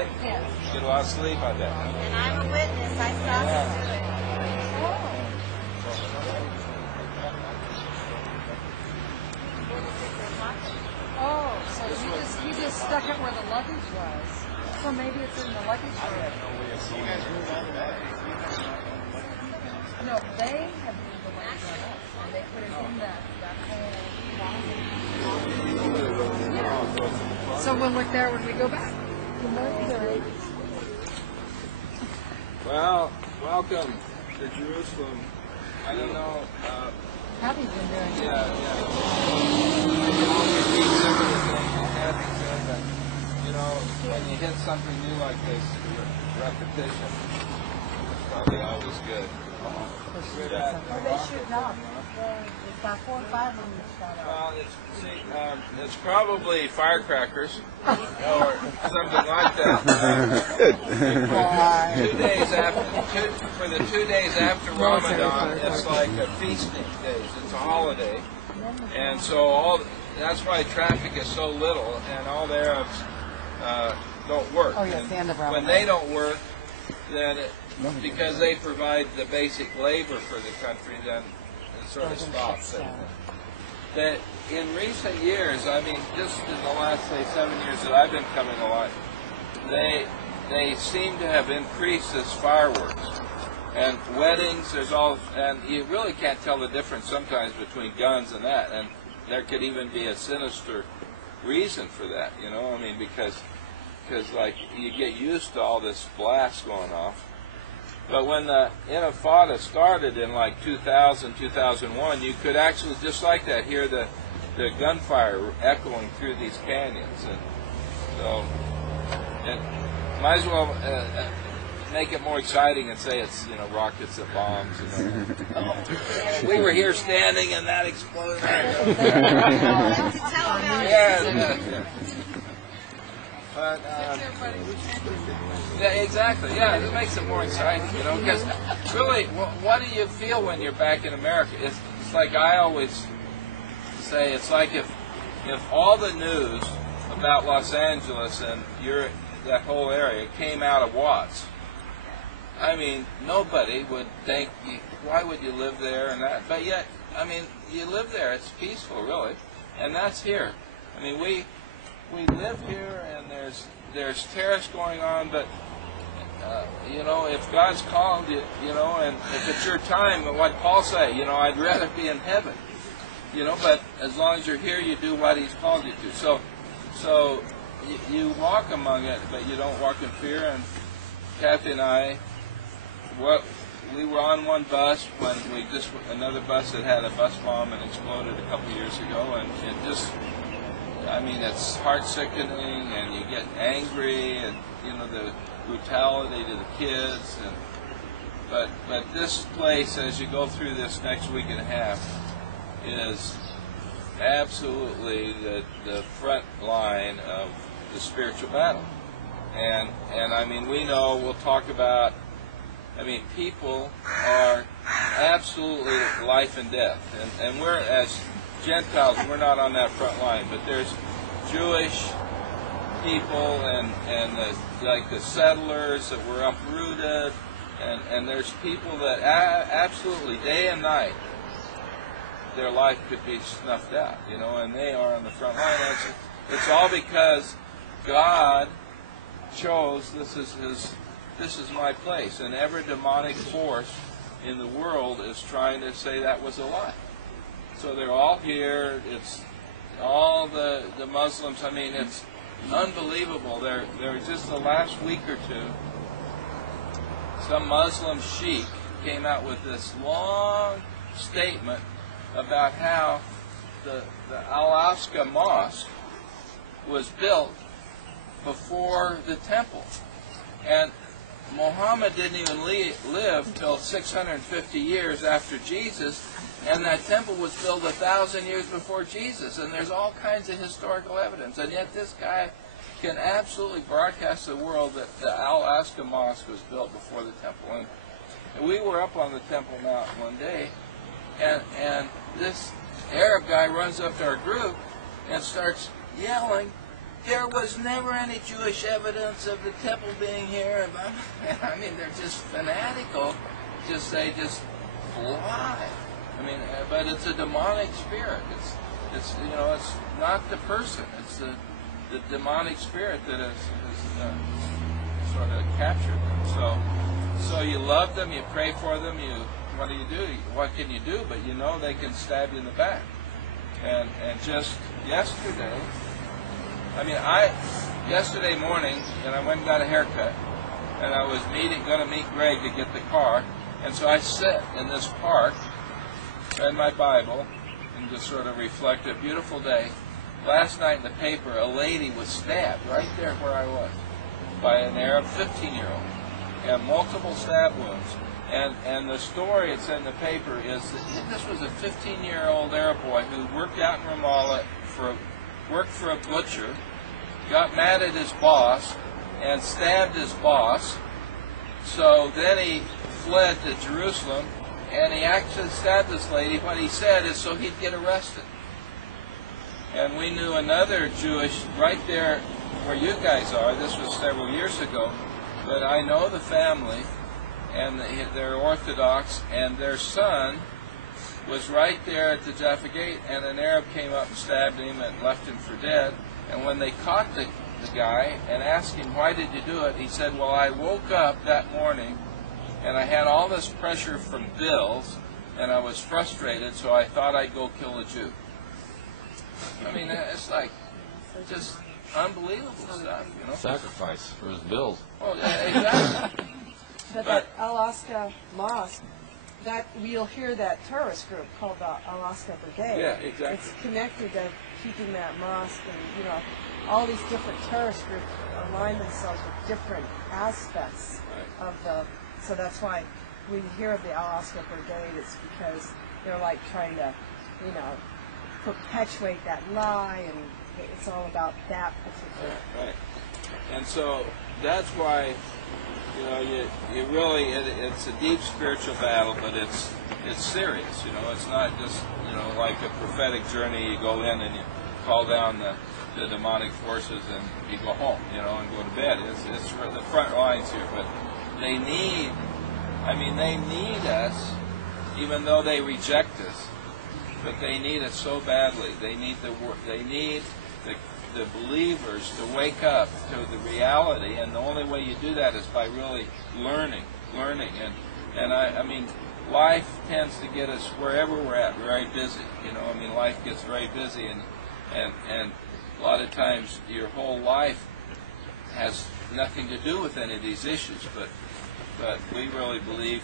night? Yes. Get a lot of sleep, I bet. And I'm a witness. I saw him do it. Oh, so he just stuck it where the luggage was. So maybe it's in the luggage room. No, they have moved the luggage on us, and they put it in that whole. Yeah. So we'll look there when we go back. Well, welcome to Jerusalem. I don't know. How have you been doing? Yeah. I can only read some of the things that Kathy said, but, you know, when you hit something new like this, repetition is probably always good. Where they shooting off? It's about 4 or 5 of them shot off. Well, it's probably firecrackers or something like that. 2 days after, for the 2 days after Ramadan, it's like a feasting days. It's a holiday, and so that's why traffic is so little, and all the Arabs don't work. Oh yes, the end of Ramadan. When they don't work, then because they provide the basic labor for the country, then it sort of stops. That in recent years, I mean, just in the last, say, 7 years that I've been coming a lot, they seem to have increased as fireworks. And weddings, and you really can't tell the difference sometimes between guns and that, and there could even be a sinister reason for that, you know, I mean, because like, you get used to all this blast going off. But when the Intifada started in like 2000, 2001, you could actually, just like that, hear the gunfire echoing through these canyons. And so, might as well make it more exciting and say it's, you know, rockets and bombs. You know. We were here standing and that exploded. Yeah. But, yeah, exactly. Yeah, it makes it more exciting, you know. Because really, what do you feel when you're back in America? It's like I always say. It's like if all the news about Los Angeles and that whole area came out of Watts. I mean, nobody would think, why would you live there and that? But yet, I mean, you live there. It's peaceful, really, and that's here. I mean, we live here, and there's terrorists going on, but you know, if God's called you, you know, and if it's your time, what Paul say, you know, I'd rather be in heaven, you know, but as long as you're here, you do what He's called you to. So you walk among it, but you don't walk in fear. And Kathy and I, we were on one bus when another bus that had a bus bomb and exploded a couple years ago, and it just, I mean, it's heart-sickening, and you get angry, and, you know, the brutality to the kids. But this place, as you go through this next week and a half, is absolutely the front line of the spiritual battle. And I mean, we know, we'll talk about, I mean, people are absolutely life and death. And we're, as Gentiles, we're not on that front line, but there's Jewish people and like the settlers that were uprooted, and there's people that absolutely day and night their life could be snuffed out, you know, and they are on the front line. It's all because God chose this is my place, and every demonic force in the world is trying to say that was a lie. So they're all here. It's all the Muslims. I mean, it's unbelievable. There just the last week or two, some Muslim sheikh came out with this long statement about how the Al-Aqsa Mosque was built before the temple, and Muhammad didn't even live till 650 years after Jesus, and that temple was built 1,000 years before Jesus, and there's all kinds of historical evidence, and yet this guy can absolutely broadcast to the world that the Al-Aqsa Mosque was built before the temple. And we were up on the Temple Mount one day, and this Arab guy runs up to our group and starts yelling there was never any Jewish evidence of the temple being here. I mean, they're just fanatical. They just fly. I mean, but it's a demonic spirit. It's not the person. It's the demonic spirit that has sort of captured them. So you love them, you pray for them. What do? What can you do? But you know they can stab you in the back. And just yesterday, yesterday morning, and I went and got a haircut, and I was going to meet Greg to get the car, and so I sit in this park, read my Bible, and just sort of reflect. A beautiful day. Last night in the paper, a lady was stabbed right there where I was by an Arab 15-year-old, and multiple stab wounds. And the story it said in the paper is that this was a 15-year-old Arab boy who worked out in Ramallah, worked for a butcher, got mad at his boss, and stabbed his boss. So then he fled to Jerusalem, and he actually stabbed this lady. What he said is so he'd get arrested. And we knew another Jewish right there where you guys are. This was several years ago, but I know the family, and they're Orthodox, and their son was right there at the Jaffa Gate, and an Arab came up and stabbed him and left him for dead. And when they caught the guy and asked him, why did you do it? He said, well, I woke up that morning, and I had all this pressure from bills, and I was frustrated, so I thought I'd go kill a Jew. I mean, it's like just unbelievable stuff, you know? Sacrifice for his bills. Oh, yeah, exactly. But that Alaska Mosque, that we'll hear that terrorist group called the Alaska Brigade. Yeah, exactly. It's connected to keeping that mosque, and all these different terrorist groups align themselves with different aspects of the. So that's why when you hear of the Alaska Brigade, it's because they're like trying to, perpetuate that lie, and it's all about that particular. Right. And so that's why. You really, it's a deep spiritual battle, but it's serious. It's not just like a prophetic journey. You go in and you call down the demonic forces and you go home, and go to bed. It's the front lines here, but they need us, even though they reject us. But they need us so badly. They need the believers to wake up to the reality, and the only way you do that is by really learning, and I mean, life tends to get us wherever we're at very busy. Life gets very busy, and a lot of times your whole life has nothing to do with any of these issues. But we really believe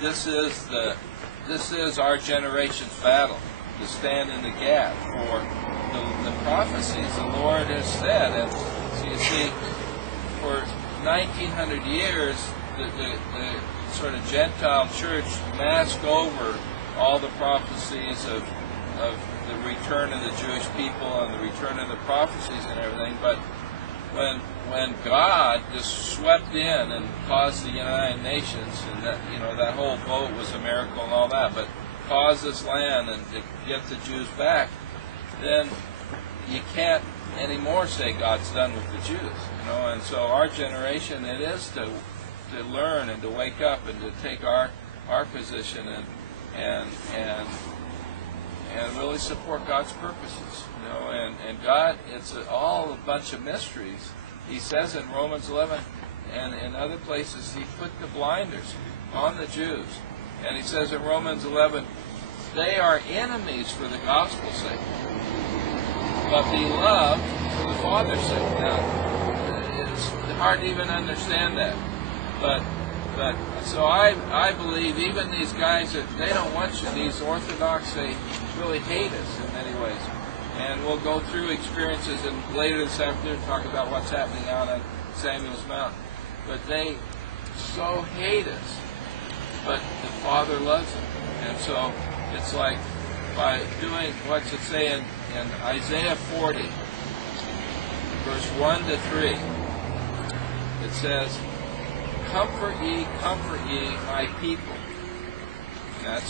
this is our generation's battle, to stand in the gap for the prophecies the Lord has said. And so you see, for 1900 years, the sort of Gentile church masked over all the prophecies of the return of the Jewish people and the return of the prophecies and everything. But when God just swept in and caused the United Nations, and that whole vote was a miracle and all that, but caused this land and to get the Jews back, then you can't anymore say God's done with the Jews, And so our generation, it is to learn and to wake up and to take our position and really support God's purposes, And God, it's all a bunch of mysteries. He says in Romans 11 and in other places, He put the blinders on the Jews, and He says in Romans 11, they are enemies for the gospel's sake, but beloved for the Father's sake. Now, it's hard to even understand that. But so I believe even these guys, that they don't want you, these Orthodox, they really hate us in many ways. And we'll go through experiences, and later this afternoon talk about what's happening out on Samuel's Mountain. But they so hate us, but the Father loves them. And so it's like by doing, what's it say in Isaiah 40, verse 1 to 3, it says, comfort ye, my people.